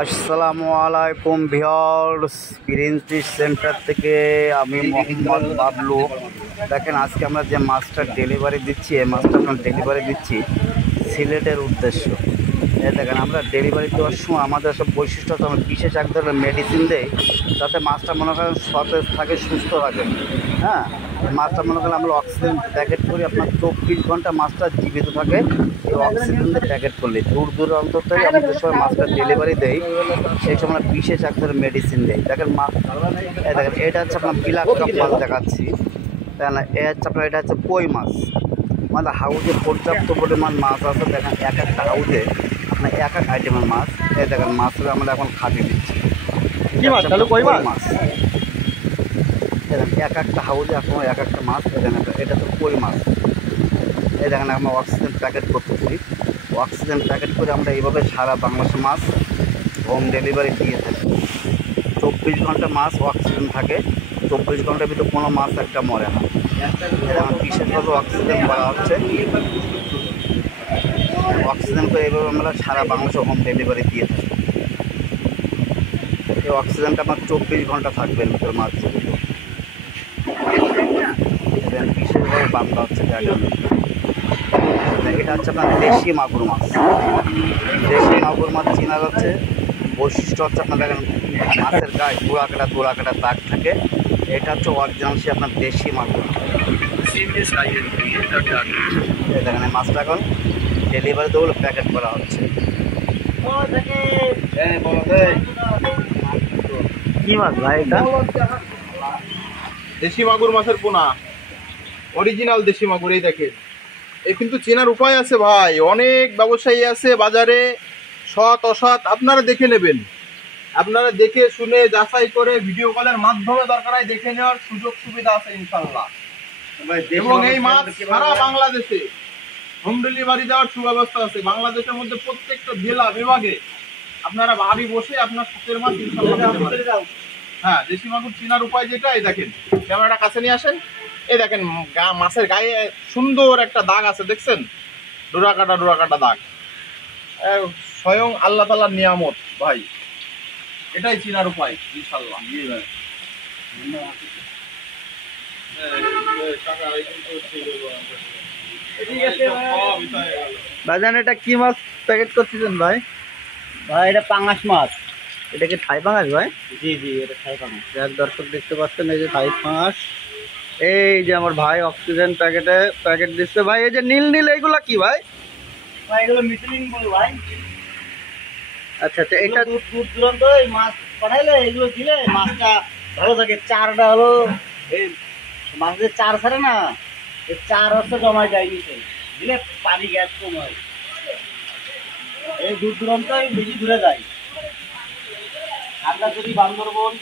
আসসালামু আলাইকুম viewers, green fish centre থেকে আমি মোহাম্মদ বাবলু। দেখেন, আজকে আমরা যে মাছটা ডেলিভারি দিচ্ছি, এই মাছটা আমরা ডেলিভারি দিচ্ছি সিলেটের উদ্দেশ্য। দেখেন, আমরা ডেলিভারি দেওয়ার সময় আমাদের সব বৈশিষ্ট্য আছে, আমরা বিশেষ এক ধরনের মেডিসিন দেই যাতে মাছটা মনে করেন সতেজ থাকে, সুস্থ থাকে। হ্যাঁ, মাছটা মনে করেন আমরা অক্সিজেন প্যাকেট করি, আপনার 24 ঘন্টা মাছটা জীবিত থাকে এই অক্সিজেন দিয়ে প্যাকেট করলে। দূর দূরান্ত থেকে আমি যে সময় মাছটা ডেলিভারি দেই সেই সময় আমরা বিশেষ এক ধরনের মেডিসিন দেই। দেখেন দেখেন, এটা হচ্ছে আপনার বিলাক কাপ মাছ দেখাচ্ছি, তাই না? এ হচ্ছে আপনার, এটা হচ্ছে কই মাছ। আমাদের হাউজে পর্যাপ্ত পরিমাণ মাছ আছে। দেখেন, এক একটা হাউজে আপনার এক এক আইটেমের মাছ। এই দেখেন, মাছগুলো আমরা এখন খাটিয়ে দিচ্ছি। কি মাছ? তাহলে কই মাছ। দেখেন, এক একটা হাউজে এখন এক একটা মাছ। দেখেন, এটা তো কই মাছ। এই দেখেন, আমরা অক্সিজেন প্যাকেট করতেছি। অক্সিজেন প্যাকেট করে আমরা এইভাবে সারা বাংলাদেশে মাছ হোম ডেলিভারি দিয়ে থাকি। 24 ঘন্টা মাছ অক্সিজেন থাকে, 24 ঘন্টার ভিতরে কোনো মাছ একটা মরে না। আমার বিশেষভাবে অক্সিজেন করা হচ্ছে। অক্সিজেন করে এইভাবে আমরা সারা বাংলাদেশে হোম ডেলিভারি দিয়ে থাকি। এই অক্সিজেনটা আমার 24 ঘন্টা থাকবে ভিতরে মাছ জীবিত। বিশেষভাবে বান্ধা হচ্ছে জায়গা। এটা হচ্ছে আপনার দেশি মাগুর মাছ। দেশি মাগুর মাছ চেনা যাচ্ছে, বৈশিষ্ট্য হচ্ছে আপনার দেখেন মাছের গায়ে দোড়া কাটা দাগ থাকে। এটা হচ্ছে অরিজিনাল সে আপনার দেশি মাগুর। দেখেন, এই মাছটা এখন ডেলিভারি দেবো, প্যাকেট করা হচ্ছে। কি মাছ ভাই এটা? দেশি মাগুর মাছের পোনা, অরিজিনাল দেশি মাগুর। এই দেখেন, এই কিন্তু চেনার উপায় আছে ভাই। অনেক ব্যবসায়ী আছে বাজারে, সৎ অসৎ, আপনারা দেখে নেবেন। আপনারা দেখে শুনে যাচাই করে ভিডিও কলের মাধ্যমে দরকার হয় দেখে নেওয়ার সুযোগ সুবিধা আছে ইনশাল্লাহ। এবং এই মাছ সারা বাংলাদেশে হোম ডেলিভারি দেওয়ার সুব্যবস্থা আছে। বাংলাদেশের মধ্যে প্রত্যেকটা জেলা বিভাগে আপনারা বাড়ি বসে আপনার শখের মাছ ইনশাল্লাহ। হ্যাঁ, দেশি মাগুর চেনার উপায় যেটা, এই দেখেন, ক্যামেরাটা কাছে নিয়ে আসেন। এই দেখেন, মাছের গায়ে সুন্দর একটা দাগ আছে, দেখছেন? ডোরা কাটা দাগ। স্বয়ং আল্লাহ তাআলার নিয়ামত ভাই, এটাই চেনার উপায় ইনশাল্লাহ। ভাইজান, এটা কি মাছ প্যাকেট করতেছেন ভাই? ভাই, এটা পাঙাশ মাছ। এটা কি থাই পাঙাশ ভাই? জি জি, এটা খাই পাঙাশ। যাক দর্শক, দেখতে পাচ্ছেন এই যে থাই পাঙাশ। এই যে আমার ভাই অক্সিজেন প্যাকেট দিচ্ছে ভাই। এই যে নীল নীল এইগুলা কি ভাই? ভাই, এগুলো মিথিলিন বল ভাই। আচ্ছা আচ্ছা, এটা দূর দূরান্ত এই মাছ পাঠাইলে এগুলো দিলে মাছটা ভালো থাকে। চারটা হলো এই মাছের চার ছাড়ে না, এই চার হচ্ছে জমায় যায় নিচে, দিলে পানি গ্যাস কম হয়। এই দূর দূরান্ত বেশি দূরে যায়। আমরা যদি বান্দরবন